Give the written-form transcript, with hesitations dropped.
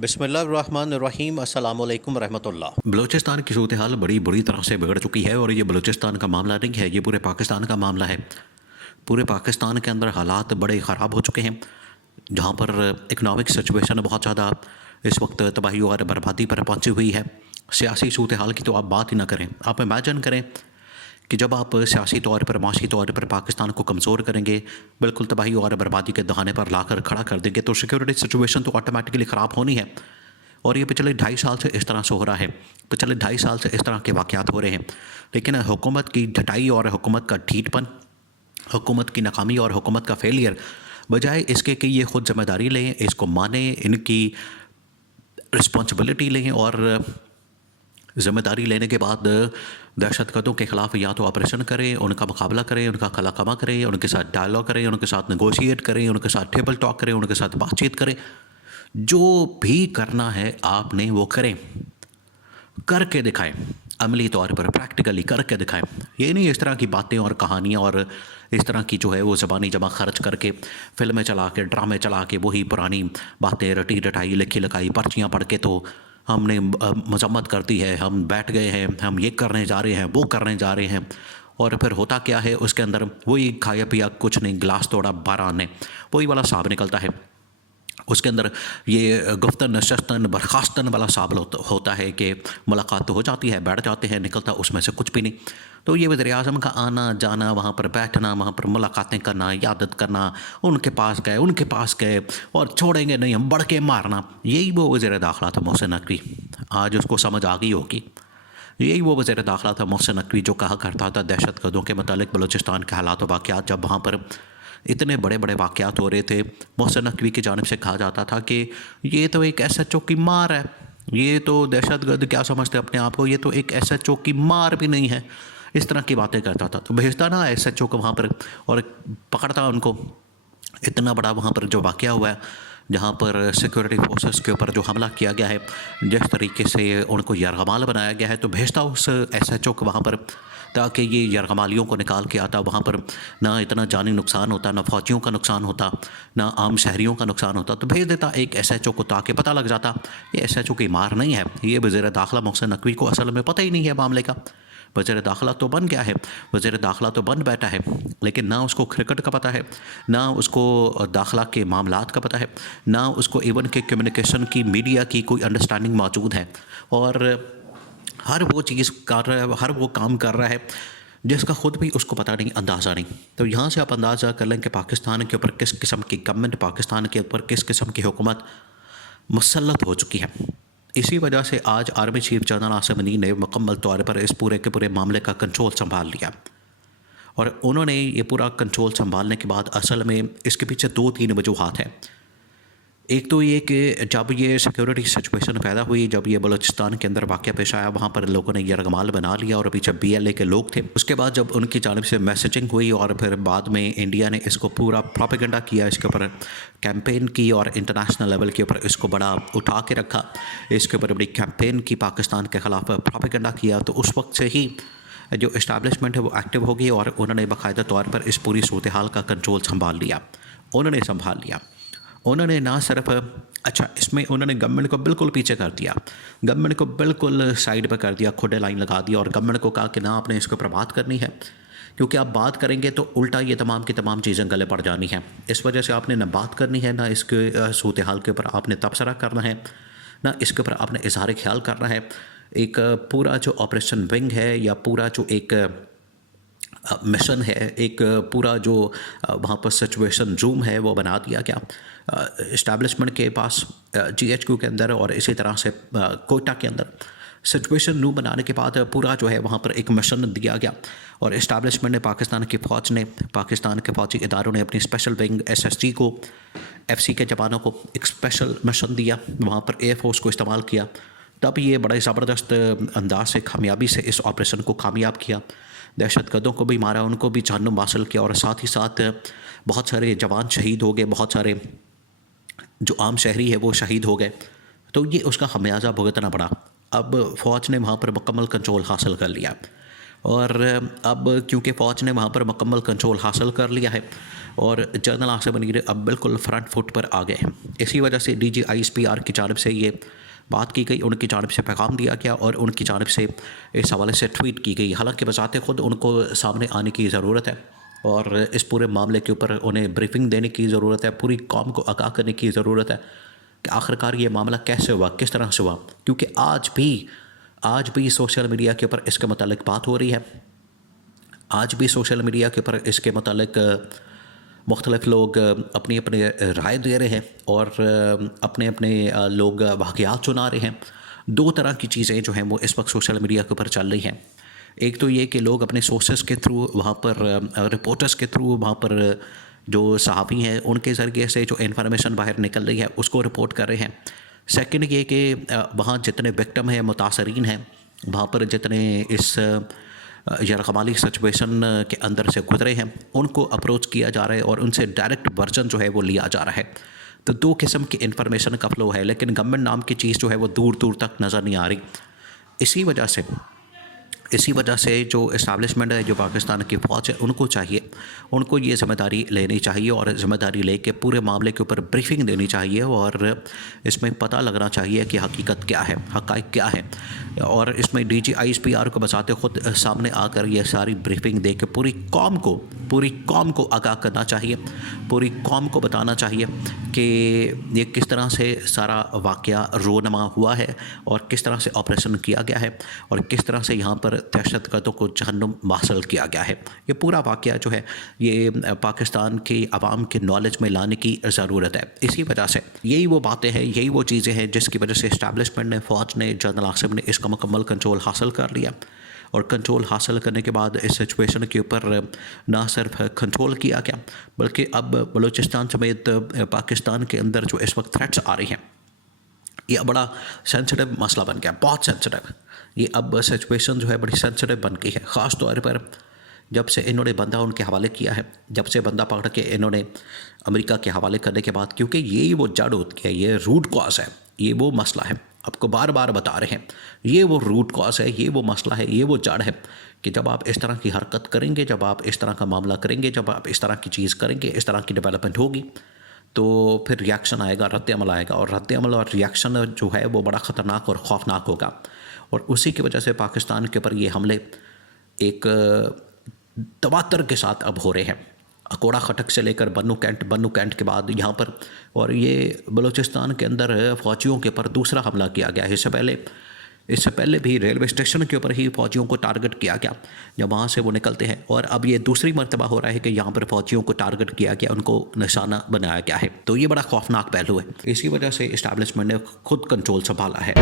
बिस्मिल्लाहिर्रहमानिर्रहीम अस्सलामु अलैकुम रहमतुल्लाह। बलूचिस्तान की सूरत हाल बड़ी बुरी तरह से बिगड़ चुकी है और ये बलूचिस्तान का मामला नहीं है, ये पूरे पाकिस्तान का मामला है। पूरे पाकिस्तान के अंदर हालात बड़े ख़राब हो चुके हैं, जहाँ पर इकनॉमिक सिचुएशन बहुत ज़्यादा इस वक्त तबाही और बर्बादी पर पहुँची हुई है। सियासी सूरत हाल की तो आप बात ही ना करें। आप इमेजिन करें कि जब आप सियासी तौर पर, माशी तौर पर पाकिस्तान को कमज़ोर करेंगे, बिल्कुल तबाही और बर्बादी के दहाने पर लाकर खड़ा कर देंगे, तो सिक्योरिटी सिचुएशन तो ऑटोमेटिकली ख़राब होनी है। और ये पिछले 2.5 साल से इस तरह से हो रहा है। पिछले 2.5 साल से इस तरह के वाक़यात हो रहे हैं। लेकिन हुकूमत की ढटाई और हुकूमत का ढीठपन, हुकूमत की नाकामी और हुकूमत का फेलियर, बजाय इसके कि ये ख़ुद ज़िम्मेदारी लें, इसको मानें, इनकी रिस्पॉन्सिबिलिटी लें और ज़िम्मेदारी लेने के बाद दहशतगर्दों के ख़िलाफ़ या तो ऑपरेशन करें, उनका मुकाबला करें, उनका कलाकमा करें, उनके साथ डायलॉग करें, उनके साथ नेगोशिएट करें, उनके साथ टेबल टॉक करें, उनके साथ बातचीत करें। जो भी करना है आपने वो करें, करके दिखाएं, अमली तौर पर प्रैक्टिकली करके दिखाएं। ये नहीं इस तरह की बातें और कहानियाँ और इस तरह की जो है वो ज़बानी जमा खर्च करके, फिल्में चला के, ड्रामे चला के, वही पुरानी बातें रटी रटाई लिखी लिखाई पर्चियाँ पढ़ के तो हमने मजम्मत कर दी है, हम बैठ गए हैं, हम ये करने जा रहे हैं, वो करने जा रहे हैं। और फिर होता क्या है, उसके अंदर वही खाया पिया कुछ नहीं, गिलास तोड़ा 12 आने, वही वाला हिसाब निकलता है। उसके अंदर ये गुफ्तन नशस्तन बर्खास्तन वाला साबल होता है कि मुलाकात तो हो जाती है, बैठ जाते हैं, निकलता उसमें से कुछ भी नहीं। तो ये वज़ीर-ए-आज़म का आना जाना, वहाँ पर बैठना, वहाँ पर मुलाकातें करना, यादत करना, उनके पास गए और छोड़ेंगे नहीं हम, बढ़ के मारना, यही वो वज़ीर दाखिला था मोहसिन नकवी। आज उसको समझ आ गई होगी। यही वो वज़ीर दाखिला था मोहसिन नकवी जो कहा करता था दहशतगर्दों के मतलब बलूचिस्तान के हालात व वाक़यात, जब वहाँ पर इतने बड़े बड़े वाक़यात हो रहे थे, मोहसिन नकवी की जानिब से कहा जाता था कि ये तो एक एसएचओ की मार है, ये तो दहशतगर्द क्या समझते अपने आप को, ये तो एक एसएचओ की मार भी नहीं है। इस तरह की बातें करता था। तो भेजता ना एसएचओ को वहाँ पर और पकड़ता उनको। इतना बड़ा वहाँ पर जो वाक़या हुआ है, जहाँ पर सिक्योरिटी फोर्सेस के ऊपर जो हमला किया गया है, जिस तरीके से उनको यरगमाल बनाया गया है, तो भेजता उस एसएचओ को वहाँ पर, ताकि ये यरगमालियों को निकाल के आता। वहाँ पर ना इतना जानी नुकसान होता, ना फौजियों का नुकसान होता, ना आम शहरियों का नुकसान होता, तो भेज देता एक एसएचओ को, ताकि पता लग जाता ये एसएचओ की मार नहीं है। ये वज़ीर दाखिला मोहसिन नकवी को असल में पता ही नहीं है मामले का। वज़ीर दाखिला तो बन गया है, वज़ीर दाखिला तो बन बैठा है, लेकिन ना उसको क्रिकेट का पता है, ना उसको दाखिला के मामलात का पता है, ना उसको इवन के कम्युनिकेशन की, मीडिया की कोई अंडरस्टैंडिंग मौजूद है। और हर वो चीज़ कर रहा है, हर वो काम कर रहा है जिसका ख़ुद भी उसको पता नहीं, अंदाज़ा नहीं। तो यहाँ से आप अंदाज़ा कर लें कि पाकिस्तान के ऊपर किस किस्म की गवर्नमेंट, पाकिस्तान के ऊपर किस किस्म की हुकूमत मुसल्लत हो चुकी है। इसी वजह से आज army chief general Asim Munir ने मुकम्मल तौर पर इस पूरे के पूरे मामले का कंट्रोल संभाल लिया। और उन्होंने ये पूरा कंट्रोल संभालने के बाद असल में इसके पीछे 2-3 वजूहात हैं। एक तो ये कि जब ये सिक्योरिटी सिचुएशन पैदा हुई, जब ये बलूचिस्तान के अंदर वाक़या पेश आया, वहाँ पर लोगों ने यरगमाल बना लिया और पीछे BLA के लोग थे। उसके बाद जब उनकी जानिब से मैसेजिंग हुई और फिर बाद में इंडिया ने इसको पूरा प्रोपेगेंडा किया, इसके ऊपर कैंपेन की और इंटरनेशनल लेवल के ऊपर इसको बड़ा उठा के रखा, इसके ऊपर बड़ी कैंपेन की, पाकिस्तान के ख़िलाफ़ प्रोपेगेंडा किया, तो उस वक्त से ही जो इस्टेब्लिशमेंट है वो एक्टिव हो गई और उन्होंने बाकायदा तौर पर इस पूरी सूरत हाल का कंट्रोल संभाल लिया। उन्होंने ना सिर्फ इसमें उन्होंने गवर्नमेंट को बिल्कुल पीछे कर दिया, गवर्नमेंट को बिल्कुल साइड पर कर दिया, खुदे लाइन लगा दिया और गवर्नमेंट को कहा कि ना आपने इसके ऊपर बात करनी है, क्योंकि आप बात करेंगे तो उल्टा ये तमाम की तमाम चीज़ें गले पड़ जानी हैं। इस वजह से आपने ना बात करनी है, ना इसके सूरत हाल के ऊपर आपने तबसरा करना है, ना इसके ऊपर आपने इजहार ख्याल करना है। एक पूरा जो ऑपरेशन विंग है या पूरा जो एक मिशन है, एक पूरा जो वहाँ पर सिचुएशन रूम है वो बना दिया गया इस्टेब्लिशमेंट के पास, GHQ के अंदर, और इसी तरह से कोयटा के अंदर सिचुएशन रूम बनाने के बाद पूरा जो है वहाँ पर एक मिशन दिया गया। और इस्टेब्लिशमेंट ने, पाकिस्तान की फ़ौज ने, पाकिस्तान के फ़ौजी इदारों ने अपनी स्पेशल विंग SSG को, FC के जवानों को एक स्पेशल मिशन दिया, वहाँ पर एयरफोर्स को इस्तेमाल किया। तब ये बड़े ज़बरदस्त अंदाज से, कामयाबी से इस ऑपरेशन को कामयाब किया। दहशतगर्दों को भी मारा, उनको भी जानम हासिल किया और साथ ही साथ बहुत सारे जवान शहीद हो गए, बहुत सारे जो आम शहरी है वो शहीद हो गए। तो ये उसका खमियाजा भुगतना पड़ा। अब फ़ौज ने वहाँ पर मुकम्मल कंट्रोल हासिल कर लिया। और अब क्योंकि फ़ौज ने वहाँ पर मुकम्मल कंट्रोल हासिल कर लिया है और जनरल आसिम मुनीर अब बिल्कुल फ्रंट फुट पर आ गए हैं। इसी वजह से DGISPR की जानिब से ये बात की गई, उनकी जानिब से पैगाम दिया गया और उनकी जानिब से इस हवाले से ट्वीट की गई। हालांकि बजाते ख़ुद उनको सामने आने की ज़रूरत है और इस पूरे मामले के ऊपर उन्हें ब्रीफिंग देने की ज़रूरत है, पूरी कौम को आगाह करने की ज़रूरत है कि आखिरकार ये मामला कैसे हुआ, किस तरह से हुआ। क्योंकि आज भी सोशल मीडिया के ऊपर इसके मतलब बात हो रही है, आज भी सोशल मीडिया के ऊपर इसके मतलब मुख्तलिफ लोग अपनी अपनी राय दे रहे हैं और अपने अपने लोग वाक़यात सुना रहे हैं। दो तरह की चीज़ें जो हैं वो इस वक्त सोशल मीडिया के ऊपर चल रही हैं। एक तो ये कि लोग अपने सोर्सेस के थ्रू वहाँ पर रिपोर्टर्स के थ्रू वहाँ पर जो सहाफ़ी हैं उनके ज़रिए से जो इन्फॉर्मेशन बाहर निकल रही है उसको रिपोर्ट कर रहे हैं। सेकंड ये कि वहाँ जितने विक्टिम हैं, मुतासरीन हैं, वहाँ पर जितने इस यरग़माली सिचुएशन के अंदर से गुजरे हैं उनको अप्रोच किया जा रहा है और उनसे डायरेक्ट वर्जन जो है वो लिया जा रहा है। तो दो किस्म की इन्फॉर्मेशन का फ़्लो है, लेकिन गवर्नमेंट नाम की चीज़ जो है वो दूर दूर तक नज़र नहीं आ रही। इसी वजह से जो इस्टेब्लिशमेंट है, जो पाकिस्तान की फ़ौज है, उनको ये ज़िम्मेदारी लेनी चाहिए और ज़िम्मेदारी लेके पूरे मामले के ऊपर ब्रीफिंग देनी चाहिए और इसमें पता लगना चाहिए कि हकीकत क्या है, हक़ाइक़ क्या है। और इसमें DGISPR को बचाते ख़ुद सामने आकर ये सारी ब्रीफिंग दे के पूरी कौम को आगाह करना चाहिए, पूरी कौम को बताना चाहिए कि ये किस तरह से सारा वाक़या रोनमा हुआ है और किस तरह से ऑपरेशन किया गया है और किस तरह से यहाँ पर दहशतगर्दों को जहन्नुम हासिल किया गया है। ये पूरा वाक़या जो है ये पाकिस्तान की आवाम के नॉलेज में लाने की ज़रूरत है। इसी वजह से यही वो बातें हैं, यही वो चीज़ें हैं जिसकी वजह से इस्टेब्लिशमेंट ने, फ़ौज ने, जनरल आसिम ने इसका मुकम्मल कंट्रोल हासिल कर लिया। और कंट्रोल हासिल करने के बाद इस सिचुएशन के ऊपर ना सिर्फ कंट्रोल किया गया बल्कि अब बलूचिस्तान समेत पाकिस्तान के अंदर जो इस वक्त थ्रेट्स आ रही हैं ये बड़ा सेंसिटिव मसला बन गया, बहुत सेंसिटिव। ये अब सिचुएशन जो है बड़ी सेंसिटिव बन गई है, ख़ास तौर पर जब से इन्होंने बंदा उनके हवाले किया है, जब से बंदा पकड़ के इन्होंने अमेरिका के हवाले करने के बाद, क्योंकि यही वो जड़ होती है, ये रूट कॉज है, ये वो मसला है। आपको बार बार बता रहे हैं ये वो रूट कॉज है, ये वो मसला है, ये वो जड़ है कि जब आप इस तरह की हरकत करेंगे, जब आप इस तरह का मामला करेंगे, जब आप इस तरह की चीज़ करेंगे, इस तरह की डेवलपमेंट होगी तो फिर रिएक्शन आएगा, रद्द-ए-अमल आएगा और रद्द-ए-अमल और रिएक्शन जो है वो बड़ा ख़तरनाक और ख़ौफनाक होगा। और उसी की वजह से पाकिस्तान के ऊपर ये हमले एक तवातर के साथ अब हो रहे हैं, अकोड़ा खटक से लेकर बन्नू कैंट के बाद यहाँ पर, और ये बलूचिस्तान के अंदर फ़ौजियों के ऊपर दूसरा हमला किया गया है। इससे पहले भी रेलवे स्टेशन के ऊपर ही फ़ौजियों को टारगेट किया गया जब वहाँ से वो निकलते हैं, और अब ये दूसरी मरतबा हो रहा है कि यहाँ पर फ़ौजियों को टारगेट किया गया, उनको निशाना बनाया गया है। तो ये बड़ा खौफनाक पहलू है। इसी वजह से इस्टेब्लिशमेंट ने खुद कंट्रोल संभाला है।